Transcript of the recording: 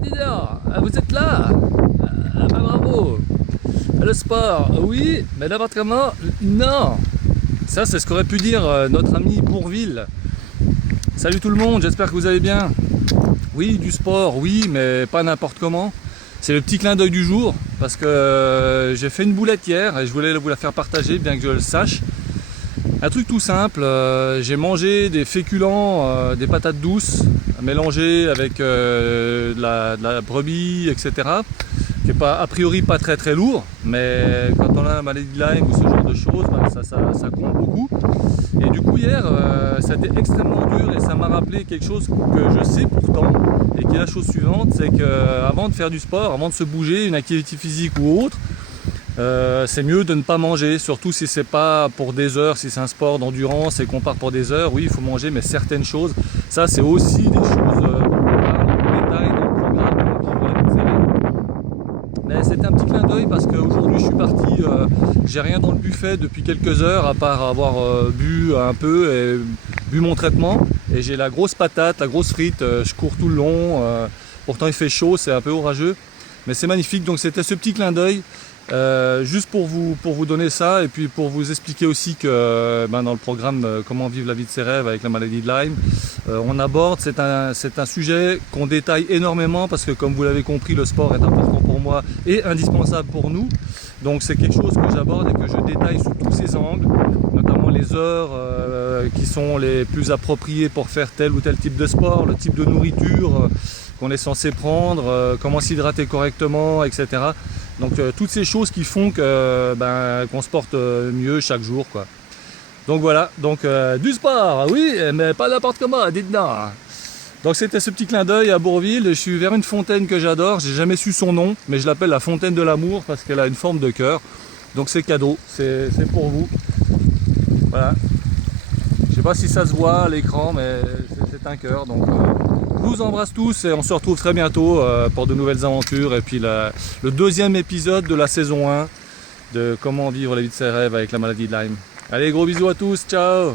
dis donc, vous êtes là? Bah, bravo. Le sport, oui, mais l'appartement, non. Ça, c'est ce qu'aurait pu dire notre ami Bourvil. Salut tout le monde, j'espère que vous allez bien. Oui, du sport, oui, mais pas n'importe comment. C'est le petit clin d'œil du jour, parce que j'ai fait une boulette hier et je voulais vous la faire partager, bien que je le sache. Un truc tout simple, j'ai mangé des féculents, des patates douces, mélangées avec de la brebis, etc. Qui n'est pas, a priori pas très lourd, mais quand on a la maladie de Lyme ou ce genre de choses, ben, ça compte beaucoup. Et du coup hier, ça a été extrêmement dur et ça m'a rappelé quelque chose que je sais pourtant, et qui est la chose suivante, c'est qu'avant de faire du sport, avant de se bouger, une activité physique ou autre, c'est mieux de ne pas manger, surtout si c'est pas pour des heures, si c'est un sport d'endurance et qu'on part pour des heures, oui il faut manger, mais certaines choses, ça c'est aussi des choses dont on parle en détail dans le programme Vivre la vie de ses rêves. Mais c'était un petit clin d'œil parce qu'aujourd'hui je suis parti, j'ai rien dans le buffet depuis quelques heures à part avoir bu un peu et bu mon traitement, et j'ai la grosse patate, la grosse frite, je cours tout le long, pourtant il fait chaud, c'est un peu orageux, mais c'est magnifique. Donc c'était ce petit clin d'œil. Juste pour vous donner ça, et puis pour vous expliquer aussi que dans le programme Comment vivre la vie de ses rêves avec la maladie de Lyme, on aborde, c'est un sujet qu'on détaille énormément parce que comme vous l'avez compris, le sport est important pour moi et indispensable pour nous. Donc c'est quelque chose que j'aborde et que je détaille sous tous ses angles, notamment les heures qui sont les plus appropriées pour faire tel ou tel type de sport, le type de nourriture qu'on est censé prendre, comment s'hydrater correctement, etc. Donc toutes ces choses qui font que qu'on se porte mieux chaque jour, quoi. Donc voilà, donc du sport, oui, mais pas n'importe comment, dites-donc. Donc c'était ce petit clin d'œil à Bourvil. Je suis vers une fontaine que j'adore, j'ai jamais su son nom, mais je l'appelle la fontaine de l'amour parce qu'elle a une forme de cœur. Donc c'est cadeau, c'est pour vous. Voilà. Je sais pas si ça se voit à l'écran, mais c'est un cœur. Donc je vous embrasse tous et on se retrouve très bientôt pour de nouvelles aventures. Et puis le deuxième épisode de la saison 1 de Comment vivre la vie de ses rêves avec la maladie de Lyme. Allez, gros bisous à tous, ciao!